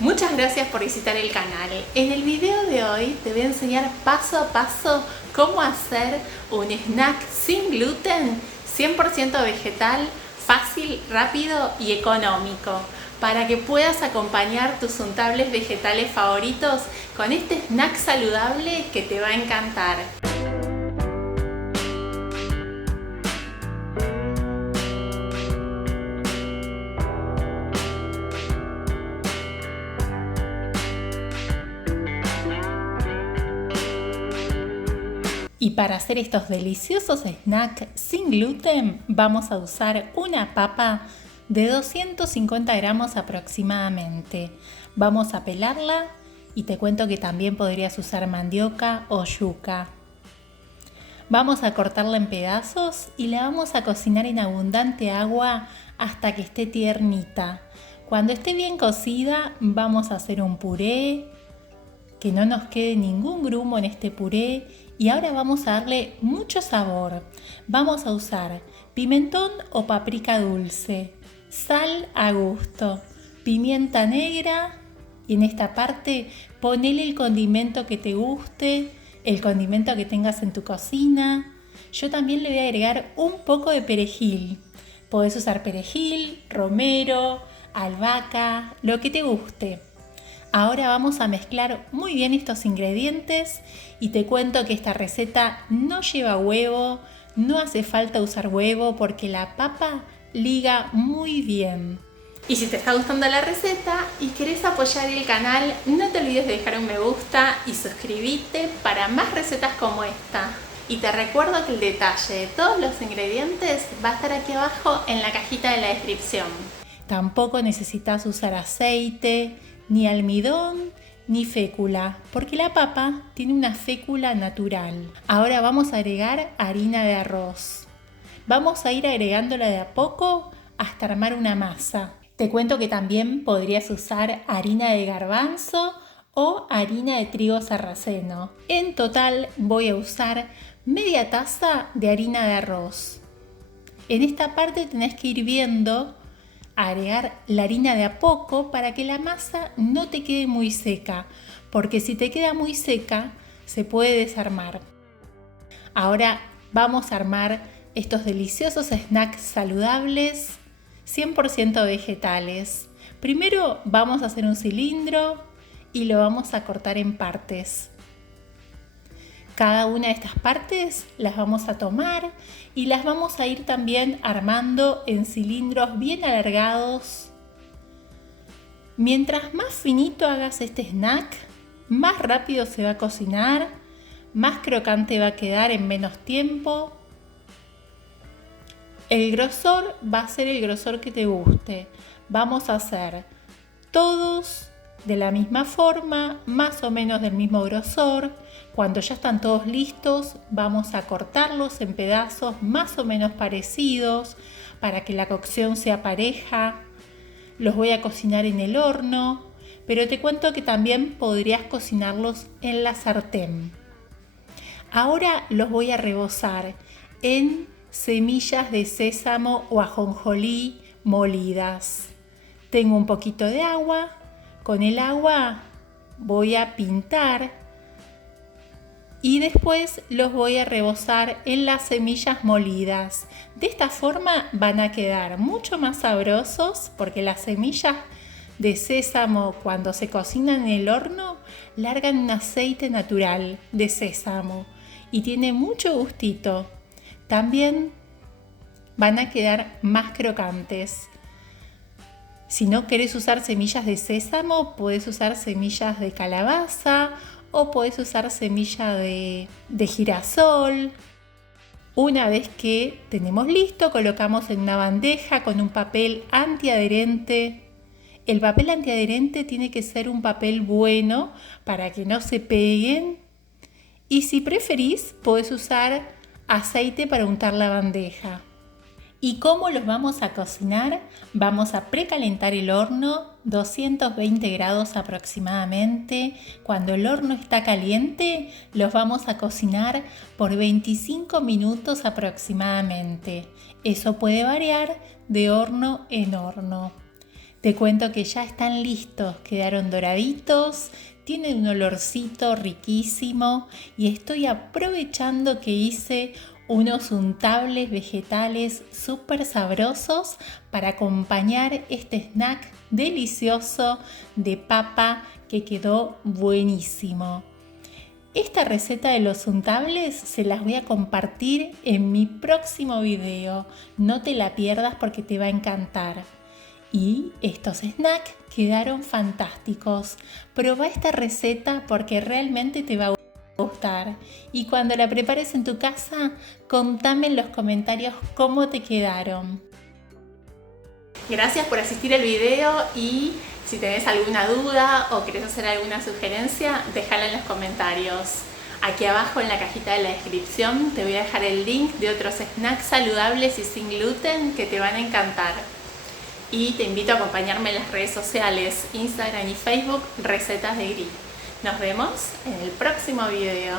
Muchas gracias por visitar el canal. En el video de hoy te voy a enseñar paso a paso cómo hacer un snack sin gluten, 100% vegetal, fácil, rápido y económico, para que puedas acompañar tus untables vegetales favoritos con este snack saludable que te va a encantar. Y para hacer estos deliciosos snacks sin gluten vamos a usar una papa de 250 gramos aproximadamente. Vamos a pelarla y te cuento que también podrías usar mandioca o yuca. Vamos a cortarla en pedazos y la vamos a cocinar en abundante agua hasta que esté tiernita. Cuando esté bien cocida vamos a hacer un puré, que no nos quede ningún grumo en este puré. Y ahora vamos a darle mucho sabor. Vamos a usar pimentón o paprika dulce, sal a gusto, pimienta negra y en esta parte ponele el condimento que te guste, el condimento que tengas en tu cocina. Yo también le voy a agregar un poco de perejil. Podés usar perejil, romero, albahaca, lo que te guste. Ahora vamos a mezclar muy bien estos ingredientes y te cuento que esta receta no lleva huevo, no hace falta usar huevo porque la papa liga muy bien. Y si te está gustando la receta y querés apoyar el canal, no te olvides de dejar un me gusta y suscribirte para más recetas como esta. Y te recuerdo que el detalle de todos los ingredientes va a estar aquí abajo en la cajita de la descripción. Tampoco necesitas usar aceite, ni almidón, ni fécula, porque la papa tiene una fécula natural. Ahora vamos a agregar harina de arroz. Vamos a ir agregándola de a poco hasta armar una masa. Te cuento que también podrías usar harina de garbanzo o harina de trigo sarraceno. En total voy a usar media taza de harina de arroz. En esta parte tenés que ir viendo agregar la harina de a poco para que la masa no te quede muy seca, porque si te queda muy seca se puede desarmar. Ahora vamos a armar estos deliciosos snacks saludables 100% vegetales. Primero vamos a hacer un cilindro y lo vamos a cortar en partes. Cada una de estas partes las vamos a tomar y las vamos a ir también armando en cilindros bien alargados. Mientras más finito hagas este snack, más rápido se va a cocinar, más crocante va a quedar en menos tiempo. El grosor va a ser el grosor que te guste. Vamos a hacer todos de la misma forma, más o menos del mismo grosor. Cuando ya están todos listos, vamos a cortarlos en pedazos más o menos parecidos para que la cocción sea pareja. Los voy a cocinar en el horno, pero te cuento que también podrías cocinarlos en la sartén. Ahora los voy a rebozar en semillas de sésamo o ajonjolí molidas. Tengo un poquito de agua. Con el agua voy a pintar y después los voy a rebozar en las semillas molidas. De esta forma van a quedar mucho más sabrosos porque las semillas de sésamo cuando se cocinan en el horno largan un aceite natural de sésamo y tiene mucho gustito. También van a quedar más crocantes. Si no querés usar semillas de sésamo, podés usar semillas de calabaza o podés usar semilla de girasol. Una vez que tenemos listo, colocamos en una bandeja con un papel antiadherente. El papel antiadherente tiene que ser un papel bueno para que no se peguen. Y si preferís, podés usar aceite para untar la bandeja. ¿Y cómo los vamos a cocinar? Vamos a precalentar el horno, 220 grados aproximadamente. Cuando el horno está caliente, los vamos a cocinar por 25 minutos aproximadamente. Eso puede variar de horno en horno. Te cuento que ya están listos, quedaron doraditos, tienen un olorcito riquísimo y estoy aprovechando que hice unos untables vegetales súper sabrosos para acompañar este snack delicioso de papa que quedó buenísimo. Esta receta de los untables se las voy a compartir en mi próximo video. No te la pierdas porque te va a encantar. Y estos snacks quedaron fantásticos. Probá esta receta porque realmente te va a gustar. Y cuando la prepares en tu casa, contame en los comentarios cómo te quedaron. Gracias por asistir al video y si tenés alguna duda o querés hacer alguna sugerencia, déjala en los comentarios. Aquí abajo en la cajita de la descripción te voy a dejar el link de otros snacks saludables y sin gluten que te van a encantar. Y te invito a acompañarme en las redes sociales, Instagram y Facebook, Recetas de Gris. Nos vemos en el próximo video.